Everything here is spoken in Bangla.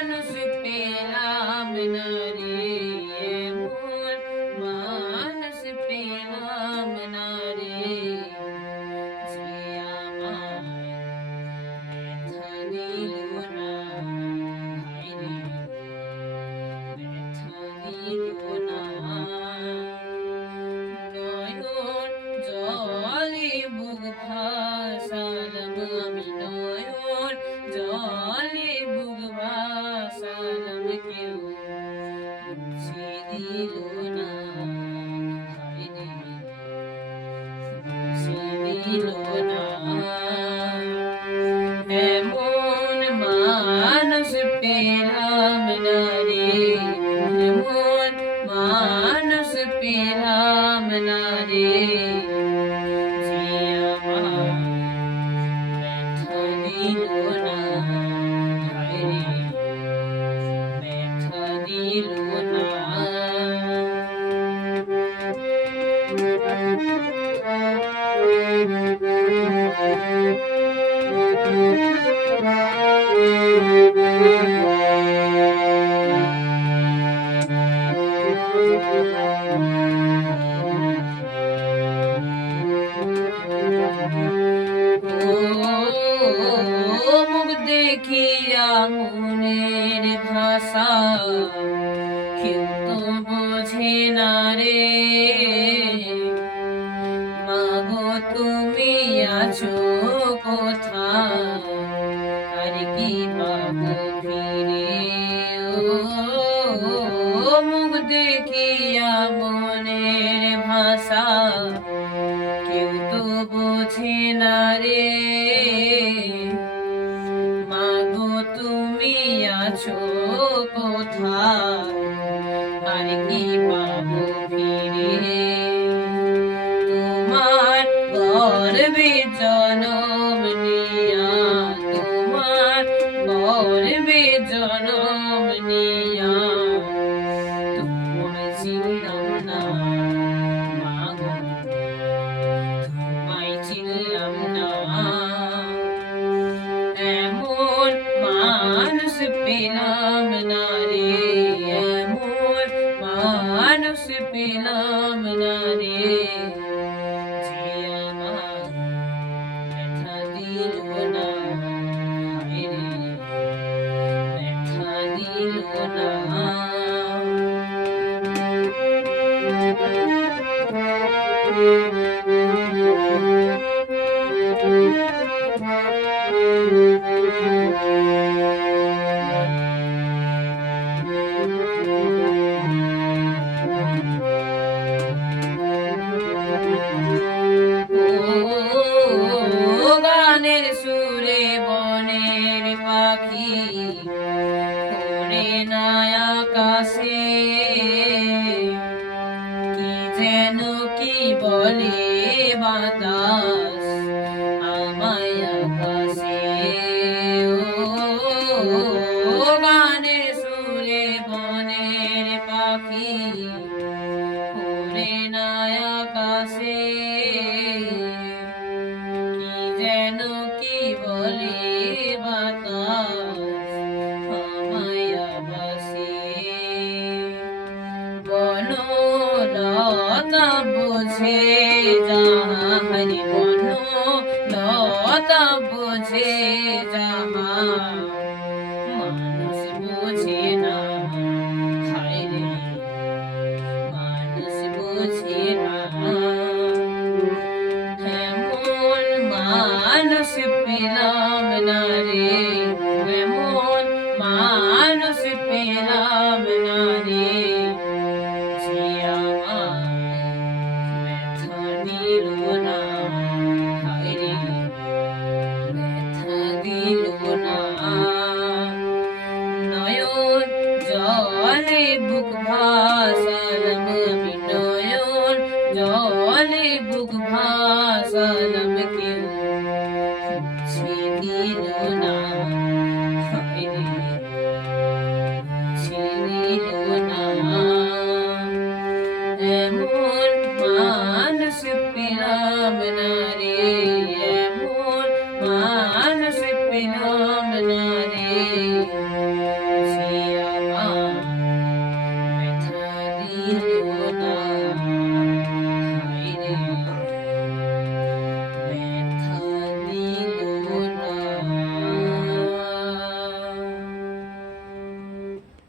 মানুষ পেলাম না রে, এমন মানুষ পেলাম না রে, যে আমায় ব্যথা দিল না, হায়রে ব্যথা দিল না। নয়ন জলে বুক ভাসালাম আমি, নয়ন জলে বুক ভাসালাম, কেউ মুছে দিল না, হায়রে মুছে দিল না। এমন মানুষ পেলাম না রে, এমন মানুষ পেলাম না রে, যে আমায় ব্যথা দিল না, হায়রে ব্যথা দিল না। মুখ দেখিয়া মনের ভাষা কেউ তো বোঝে না রে, মাগো তুমি আছো কোথায়, আর কি পাবো ফিরে। ও মুখ দেখিয়া মনের ভাষা কেউ তো বোঝে না রে, মাগো তুমি আছো কোথায়, আর কি পাবো ফিরে। তোমার গর্বে জনম নিয়া, তোমার গর্বে জনম নিয়া, তোমায় চিনলাম না মাগো, তোমায় চিনলাম না। এমন মানুষ পেলাম না রে, এমন মানুষ পেলাম না রে, যে আমায় ব্যথা দিল না, হায়রে ব্যথা দিল না। ও গানের সুরে বনের পাখি ওরে না আকাশে, কি যেন কি বলে বাতাস আমায় আকাশে। ও গানের সুরে বনের পাখি ওরে না আকাশে, কি যেন কি বলে বাতাস আমায় আকাশে। বনলতা বোঝে